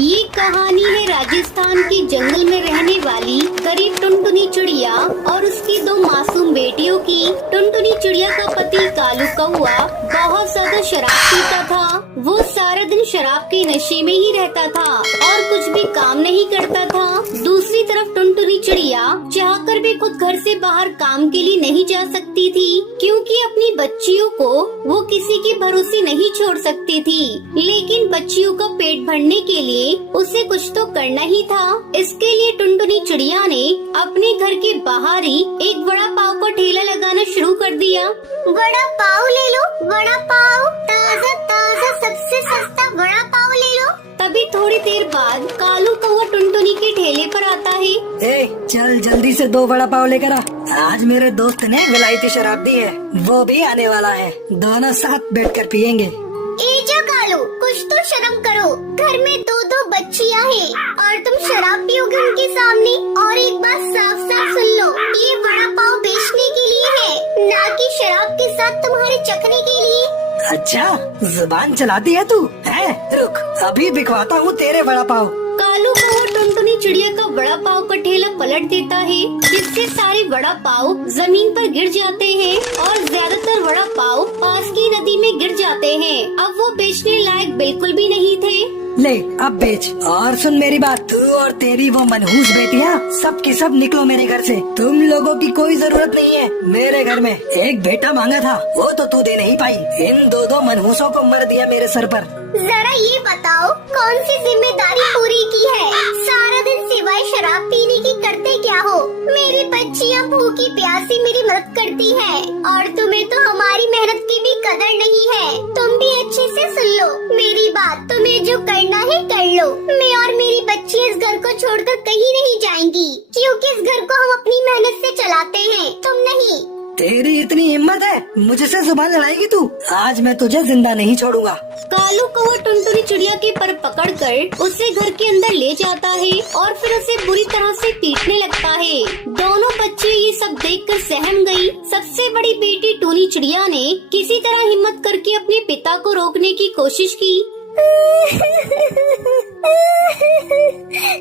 ये कहानी है राजस्थान के जंगल में रहने वाली गरीब टुनटुनी चिड़िया और उसकी दो मासूम बेटियों की। टुनटुनी चिड़िया का पति कालू कौआ बहुत ज्यादा शराब पीता था। वो सारा दिन शराब के नशे में ही रहता था और कुछ भी काम नहीं करता था। दूसरी तरफ टुनटुनी चिड़िया चाहकर भी खुद घर से बाहर काम के लिए नहीं जा सकती थी, क्योंकि अपनी बच्चियों को वो किसी के भरोसे नहीं छोड़ सकती थी। लेकिन बच्चियों का पेट भरने के लिए उसे कुछ तो करना ही था। इसके लिए टुनटुनी चिड़िया ने अपने घर के बाहर ही एक वड़ा पाव का ठेला लगाना शुरू कर दिया। वड़ा पाव ले लो, वड़ा पाव, ताजा ताजा सबसे सस्ता वड़ा पाव ले लो। तभी थोड़ी देर बाद कालू कौवा टुनटुनी के ठेले पर आता है। ए, चल जल्दी से 2 वड़ा पाव लेकर आ। आज मेरे दोस्त ने विलायती शराब दी है, वो भी आने वाला है। दोनों साथ बैठकर पियेंगे। ए जो कालू, कुछ तो शर्म करो। घर में 2-2 बच्चियां हैं और तुम शराब पियोगे उनके सामने। और एक बात साफ साफ सुन लो, ये वड़ा पाव बेचने के लिए है, ना कि शराब के साथ तुम्हारे चखने के लिए। अच्छा, जुबान चलाती है तू है? रुक, अभी बिकवाता हूँ तेरे वड़ा पाव। कालू कौवा टुनटुनी चिड़िया का वड़ा पाव का ठेला पलट देता है, जिससे सारे वड़ा पाव जमीन पर गिर जाते हैं और ज्यादातर वड़ा पाव पास की नदी में गिर जाते हैं। अब वो बेचने लायक बिल्कुल भी नहीं थे। ले अब बेच। और सुन मेरी बात, तू और तेरी वो मनहूस बेटियां सब की सब निकलो मेरे घर से। तुम लोगों की कोई जरूरत नहीं है मेरे घर में। एक बेटा मांगा था, वो तो तू दे नहीं पाई। इन 2 मनहूसों को मर दिया मेरे सर पर। जरा ये बताओ, कौन सी जिम्मेदारी पूरी की है? सारा दिन सिवाय शराब पीने की करते क्या हो? मेरी बच्चियां भूखी प्यासी मेरी मदद करती है और तुम्हें तो हमारी मेहनत की भी कदर नहीं है। तुम भी अच्छे से सुन लो मेरी बात, तुम्हें जो करना है कर लो। मैं और मेरी बच्ची इस घर को छोड़कर कहीं नहीं जाएंगी, क्योंकि इस घर को हम अपनी मेहनत से चलाते हैं, तुम नहीं। तेरी इतनी हिम्मत है, मुझसे जुबान लड़ाएगी तू? आज मैं तुझे जिंदा नहीं छोड़ूंगा। कालू कौवा टुनटुनी चिड़िया के पर पकड़कर उसे घर के अंदर ले जाता है और फिर उसे बुरी तरह से पीटने लगता है। दोनों बच्चे ये सब देखकर सहम गई। सबसे बड़ी बेटी टूनी चिड़िया ने किसी तरह हिम्मत करके अपने पिता को रोकने की कोशिश की।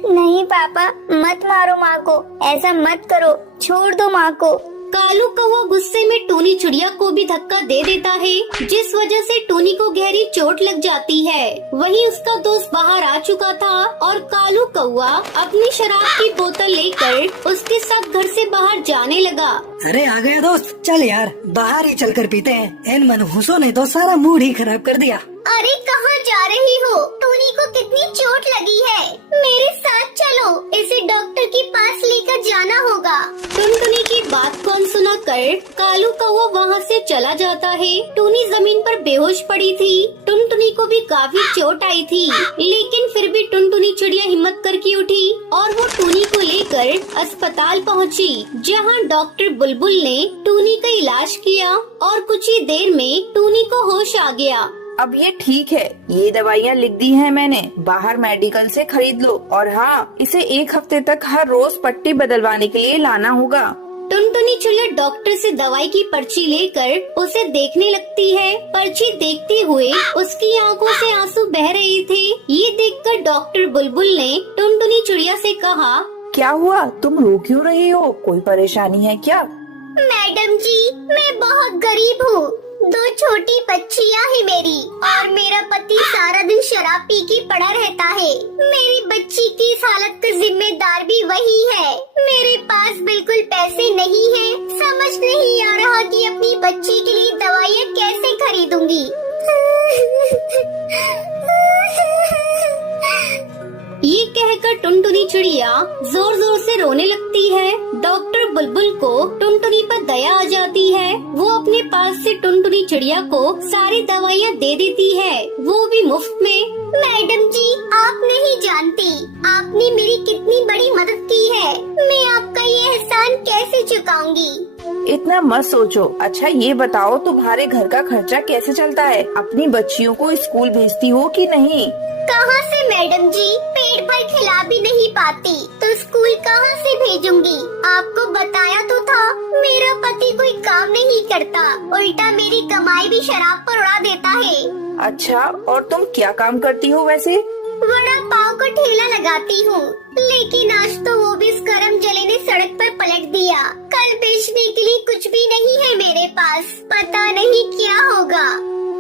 नहीं पापा, मत मारो माँ को, ऐसा मत करो, छोड़ दो माँ को। कालू कौवा गुस्से में टूनी चिड़िया को भी धक्का दे देता है, जिस वजह से टूनी को गहरी चोट लग जाती है। वहीं उसका दोस्त बाहर आ चुका था और कालू कौवा अपनी शराब की बोतल लेकर उसके साथ घर से बाहर जाने लगा। अरे आ गया दोस्त, चल यार बाहर ही चलकर पीते हैं। इन मनहूसों ने तो सारा मूड ही खराब कर दिया। अरे कहाँ जा रही हो? टूनी को कितनी चोट लगी है? मेरे साथ चलो, इसे डॉक्टर के पास लेकर जाना होगा। टुनटुनी की बात को अनसुना कर कालू कौवा वहाँ से चला जाता है। टूनी जमीन पर बेहोश पड़ी थी। टुनटुनी को भी काफी चोट आई थी, लेकिन फिर भी टुनटुनी चिड़िया हिम्मत करके उठी और वो टूनी को लेकर अस्पताल पहुँची, जहाँ डॉक्टर बुलबुल ने टूनी का इलाज किया और कुछ ही देर में टूनी को होश आ गया। अब ये ठीक है, ये दवाइयाँ लिख दी हैं मैंने, बाहर मेडिकल से खरीद लो। और हाँ, इसे 1 हफ्ते तक हर रोज पट्टी बदलवाने के लिए लाना होगा। टुनटुनी चिड़िया डॉक्टर से दवाई की पर्ची लेकर उसे देखने लगती है। पर्ची देखते हुए उसकी आंखों से आंसू बह रहे थे। ये देखकर डॉक्टर बुलबुल ने टुनटुनी चिड़िया से कहा, क्या हुआ, तुम रो क्यों रही हो? कोई परेशानी है क्या? मैडम जी, मैं बहुत गरीब हूँ। 2 छोटी बच्चियाँ हैं मेरी और मेरा पति सारा दिन शराब पी के पड़ा रहता है। मेरी बच्ची की इस हालत का जिम्मेदार भी वही है। मेरे पास बिल्कुल पैसे नहीं है। समझ नहीं आ रहा कि अपनी बच्ची के लिए दवाइयाँ कैसे खरीदूंगी। ये कहकर टुनटुनी चिड़िया जोर जोर से रोने लगती है। डॉक्टर बुलबुल को टुनटुनी पर दया आ जाती है। वो अपने पास से टुनटुनी चिड़िया को सारी दवाइयाँ दे देती है, वो भी मुफ्त में। मैडम जी, आप नहीं जानती आपने मेरी कितनी बड़ी मदद की है। मैं आपका ये एहसान कैसे चुकाऊंगी? इतना मत सोचो। अच्छा ये बताओ, तुम्हारे घर का खर्चा कैसे चलता है? अपनी बच्चियों को स्कूल भेजती हो कि नहीं? कहाँ से मैडम जी, पेट भर खिला भी नहीं पाती तो स्कूल कहाँ से भेजूंगी? आपको बताया तो था, मेरा पति कोई काम नहीं करता, उल्टा मेरी कमाई भी शराब पर उड़ा देता है। अच्छा, और तुम क्या काम करती हो वैसे? वड़ा पाव का लगाती हूँ, लेकिन आज तो वो भी इस करम जले ने सड़क पर पलट दिया। कल बेचने के लिए कुछ भी नहीं है मेरे पास, पता नहीं क्या होगा।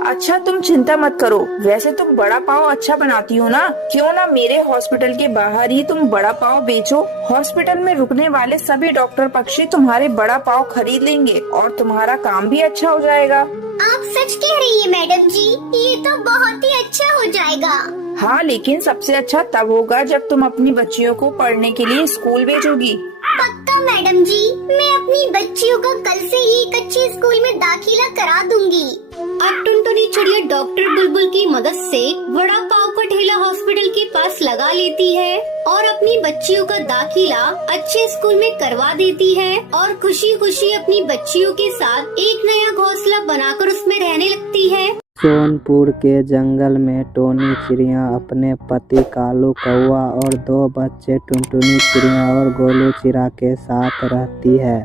अच्छा तुम चिंता मत करो, वैसे तुम बड़ा पाव अच्छा बनाती हो ना, क्यों ना मेरे हॉस्पिटल के बाहर ही तुम बड़ा पाव बेचो। हॉस्पिटल में रुकने वाले सभी डॉक्टर पक्षी तुम्हारे बड़ा पाव खरीद लेंगे और तुम्हारा काम भी अच्छा हो जाएगा। आप सच कह रही है मैडम जी, ये तो बहुत ही अच्छा हो जाएगा। हाँ, लेकिन सबसे अच्छा तब होगा जब तुम अपनी बच्चियों को पढ़ने के लिए स्कूल भेजोगी। पक्का मैडम जी, मैं अपनी बच्चियों का कल से ही एक अच्छे स्कूल में दाखिला करा दूंगी। अब टुनटुनी चिड़िया डॉक्टर बुलबुल की मदद से वड़ा पाव का ठेला हॉस्पिटल के पास लगा लेती है और अपनी बच्चियों का दाखिला अच्छे स्कूल में करवा देती है और खुशी खुशी अपनी बच्चियों के साथ एक नया घोंसला बनाकर उसमें रहने लगती है। सोनपुर के जंगल में टोनी चिड़िया अपने पति कालू कौवा और 2 बच्चे टुनटुनी चिड़िया और गोलू चिड़ा के साथ रहती है।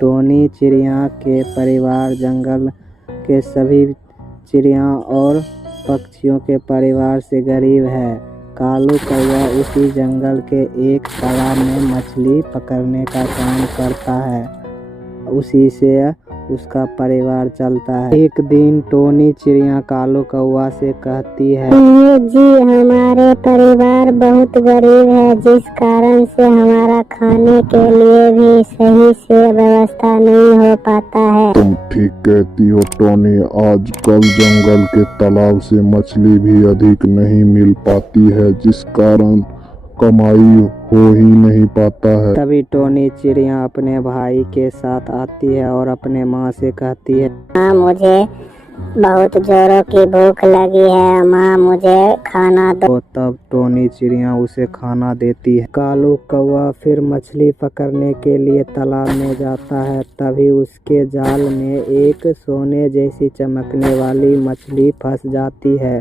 टोनी चिड़िया के परिवार जंगल के सभी चिड़िया और पक्षियों के परिवार से गरीब है। कालू कौवा उसी जंगल के एक तालाब में मछली पकड़ने का काम करता है, उसी से उसका परिवार चलता है। एक दिन टोनी चिड़िया कालू कौवा से कहती है, जी हमारे परिवार बहुत गरीब है, जिस कारण से हमारा खाने के लिए भी सही से व्यवस्था नहीं हो पाता है। तुम ठीक कहती हो टोनी, आजकल जंगल के तालाब से मछली भी अधिक नहीं मिल पाती है, जिस कारण कमाई हो ही नहीं पाता है। तभी टोनी चिड़िया अपने भाई के साथ आती है और अपने माँ से कहती है, माँ मुझे बहुत जोरों की भूख लगी है, माँ मुझे खाना दो। तो तब टोनी चिड़िया उसे खाना देती है। कालू कौवा फिर मछली पकड़ने के लिए तालाब में जाता है। तभी उसके जाल में एक सोने जैसी चमकने वाली मछली फंस जाती है।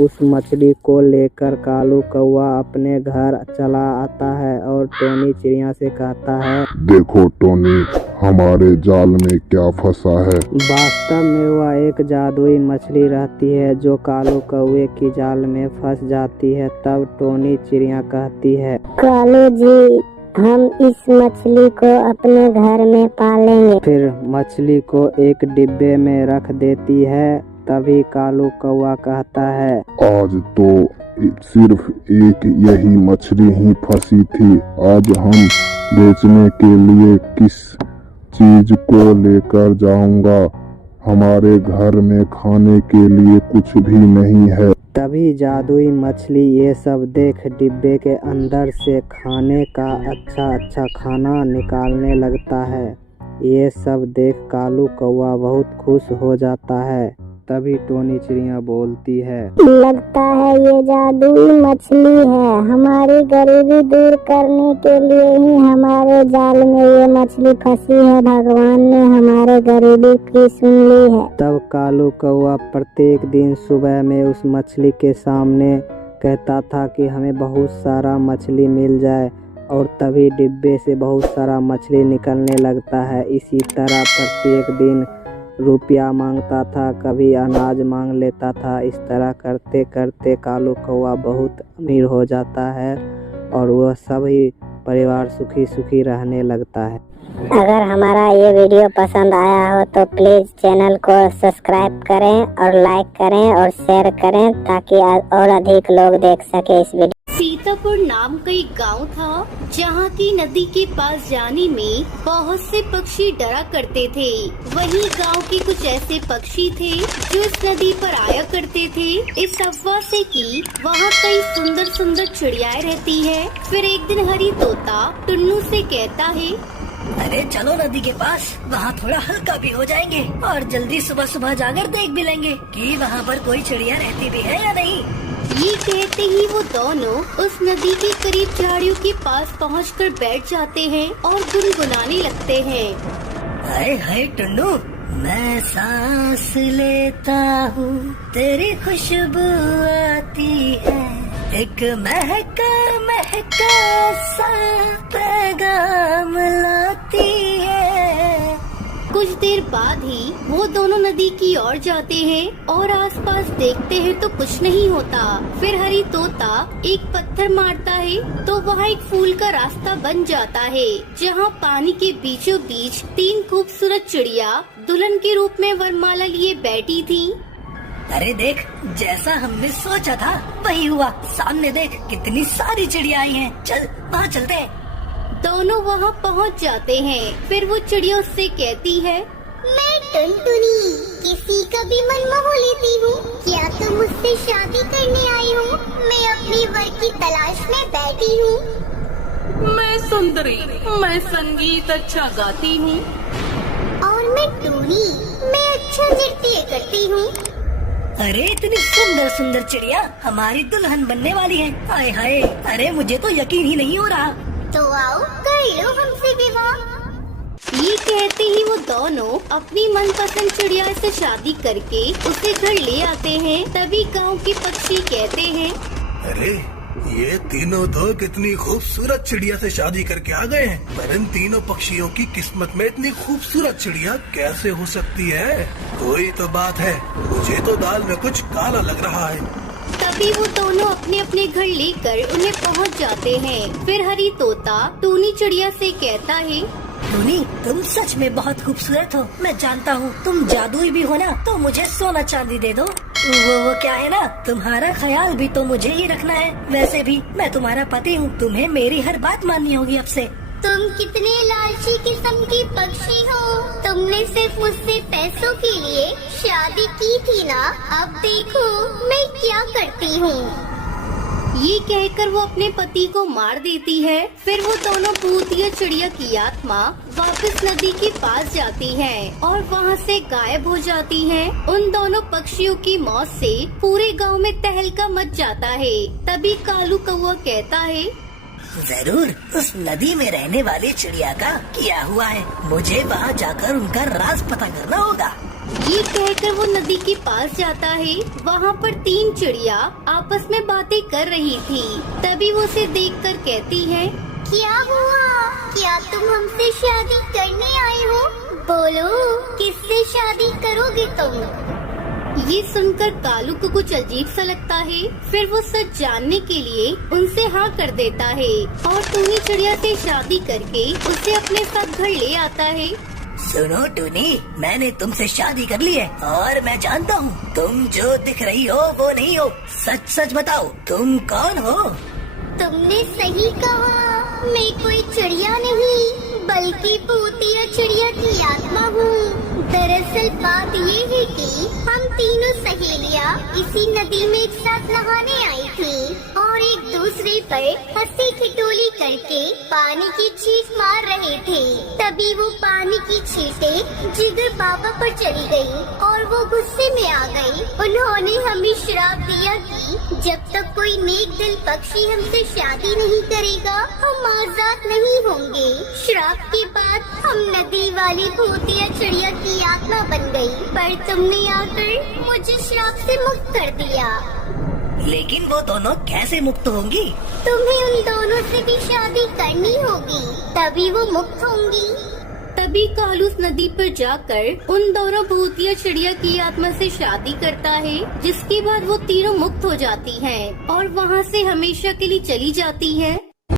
उस मछली को लेकर कालू कौवा अपने घर चला आता है और टोनी चिड़िया से कहता है, देखो टोनी, हमारे जाल में क्या फंसा है। वास्तव में वह एक जादुई मछली रहती है जो कालू कौवे की जाल में फंस जाती है। तब टोनी चिड़िया कहती है, कालू जी हम इस मछली को अपने घर में पालेंगे। फिर मछली को एक डिब्बे में रख देती है। तभी कालू कौवा कहता है, आज तो सिर्फ एक यही मछली ही फंसी थी, आज हम बेचने के लिए किस चीज को लेकर जाऊंगा, हमारे घर में खाने के लिए कुछ भी नहीं है। तभी जादुई मछली ये सब देख डिब्बे के अंदर से खाने का अच्छा खाना निकालने लगता है। ये सब देख कालू कौवा बहुत खुश हो जाता है। तभी टोनी चिड़िया बोलती है, लगता है ये जादुई मछली है, हमारी गरीबी दूर करने के लिए ही हमारे जाल में ये मछली फंसी है, भगवान ने हमारे गरीबी की सुन ली है। तब कालू कौवा प्रत्येक दिन सुबह में उस मछली के सामने कहता था कि हमें बहुत सारा मछली मिल जाए और तभी डिब्बे से बहुत सारा मछली निकलने लगता है। इसी तरह प्रत्येक दिन रुपया मांगता था, कभी अनाज मांग लेता था। इस तरह करते करते कालू कौवा बहुत अमीर हो जाता है और वह सभी परिवार सुखी सुखी रहने लगता है। अगर हमारा ये वीडियो पसंद आया हो तो प्लीज चैनल को सब्सक्राइब करें और लाइक करें और शेयर करें ताकि और अधिक लोग देख सके इस वीडियो। सीतापुर नाम का एक गांव था जहां की नदी के पास जाने में बहुत से पक्षी डरा करते थे। वहीं गांव के कुछ ऐसे पक्षी थे जो इस नदी पर आया करते थे इस अफवाह से कि वहां कई सुंदर सुंदर चिड़ियाएं रहती है। फिर एक दिन हरी तोता टुन्नू से कहता है, अरे चलो नदी के पास, वहाँ थोड़ा हल्का भी हो जाएंगे और जल्दी सुबह सुबह जाकर देख भी लेंगे कि वहाँ पर कोई चिड़िया रहती भी है या नहीं। ये कहते ही वो दोनों उस नदी के करीब झाड़ियों के पास पहुंचकर बैठ जाते हैं और गुनगुनाने लगते हैं। हाय हाय टुन्नू, मैं सांस लेता हूँ, तेरी खुशबू आती है, एक महका महका सा पैगाम लाती है, कुछ देर बाद ही वो दोनों नदी की ओर जाते हैं और आसपास देखते हैं तो कुछ नहीं होता। फिर हरी तोता एक पत्थर मारता है तो वहाँ एक फूल का रास्ता बन जाता है, जहाँ पानी के बीचों बीच 3 खूबसूरत चिड़िया दुल्हन के रूप में वरमाला लिए बैठी थी। अरे देख, जैसा हमने सोचा था वही हुआ। सामने देख, कितनी सारी चिड़िया आई हैं। चल वहाँ चलते हैं। दोनों वहाँ पहुँच जाते हैं। फिर वो चिड़िया उससे कहती है, मैं टुनटुनी किसी का भी मन मोह लेती हूँ। क्या तुम मुझसे शादी करने आई हो? मैं अपनी वर की तलाश में बैठी हूँ। मैं सुंदरी, मैं संगीत अच्छा गाती हूँ। और मैं टूनी, मैं अच्छा नृत्य करती हूँ। अरे इतनी सुंदर सुंदर चिड़िया हमारी दुल्हन बनने वाली है। हाय हाय, अरे मुझे तो यकीन ही नहीं हो रहा। तो आओ कर लो हमसे विवाह। ये कहते ही वो दोनों अपनी मनपसंद चिड़िया से शादी करके उसे घर ले आते हैं। तभी गांव के पक्षी कहते हैं, अरे ये तीनों तो कितनी खूबसूरत चिड़िया से शादी करके आ गए हैं, पर इन तीनों पक्षियों की किस्मत में इतनी खूबसूरत चिड़िया कैसे हो सकती है? कोई तो बात है, मुझे तो दाल में कुछ काला लग रहा है। तभी वो दोनों अपने अपने घर लेकर उन्हें पहुंच जाते हैं। फिर हरी तोता टूनी चिड़िया से कहता है, टूनी, तुम सच में बहुत खूबसूरत हो। मैं जानता हूँ तुम जादुई भी हो ना, तो मुझे सोना चांदी दे दो। वो क्या है ना, तुम्हारा ख्याल भी तो मुझे ही रखना है। वैसे भी मैं तुम्हारा पति हूँ, तुम्हें मेरी हर बात माननी होगी अब से। तुम कितने लालची किस्म के पक्षी हो। तुमने सिर्फ मुझसे पैसों के लिए शादी की थी ना, अब देखो मैं क्या करती हूँ। ये कहकर वो अपने पति को मार देती है। फिर वो दोनों भूतिया चिड़िया की आत्मा वापस नदी के पास जाती है और वहाँ से गायब हो जाती है। उन दोनों पक्षियों की मौत से पूरे गांव में तहलका मच जाता है। तभी कालू कौवा कहता है, जरूर उस नदी में रहने वाली चिड़िया का क्या हुआ है। मुझे वहाँ जाकर उनका राज पता करना होगा। ये कहकर वो नदी के पास जाता है। वहाँ पर 3 चिड़िया आपस में बातें कर रही थी। तभी वो उसे देखकर कहती है, क्या हुआ? क्या तुम हमसे शादी करने आए हो? बोलो, किससे शादी करोगे तुम? ये सुनकर कालू को कुछ अजीब सा लगता है। फिर वो सच जानने के लिए उनसे हाँ कर देता है और टूनी चिड़िया से शादी करके उसे अपने साथ घर ले आता है। सुनो टूनी, मैंने तुमसे शादी कर ली है और मैं जानता हूँ तुम जो दिख रही हो वो नहीं हो। सच सच बताओ, तुम कौन हो? तुमने सही कहा, मैं कोई चिड़िया नहीं बल्कि भूतिया चिड़िया की आत्मा हूँ। दरअसल बात ये है कि हम तीनों सहेलियाँ इसी नदी में एक साथ नहाने आई थी और एक दूसरे पर हंसी ठिठोली करके पानी की छींट मार रहे थे। तभी वो पानी की छींटे जिगर बाबा पर चली गई और वो गुस्से में आ गई। उन्होंने हमें श्राप दिया कि जब तक कोई नेक दिल पक्षी हमसे शादी नहीं करेगा हम आजाद नहीं होंगे। श्राप के बाद हम नदी वाली भूतिया चिड़िया की आत्मा बन गई, पर तुमने आकर मुझे श्राप से मुक्त कर दिया। लेकिन वो दोनों कैसे मुक्त होंगी? तुम्हें उन दोनों से भी शादी करनी होगी, तभी वो मुक्त होंगी। तभी कालू उस नदी पर जाकर उन दोनों भूतिया चिड़िया की आत्मा से शादी करता है, जिसके बाद वो तीनों मुक्त हो जाती हैं और वहाँ से हमेशा के लिए चली जाती है।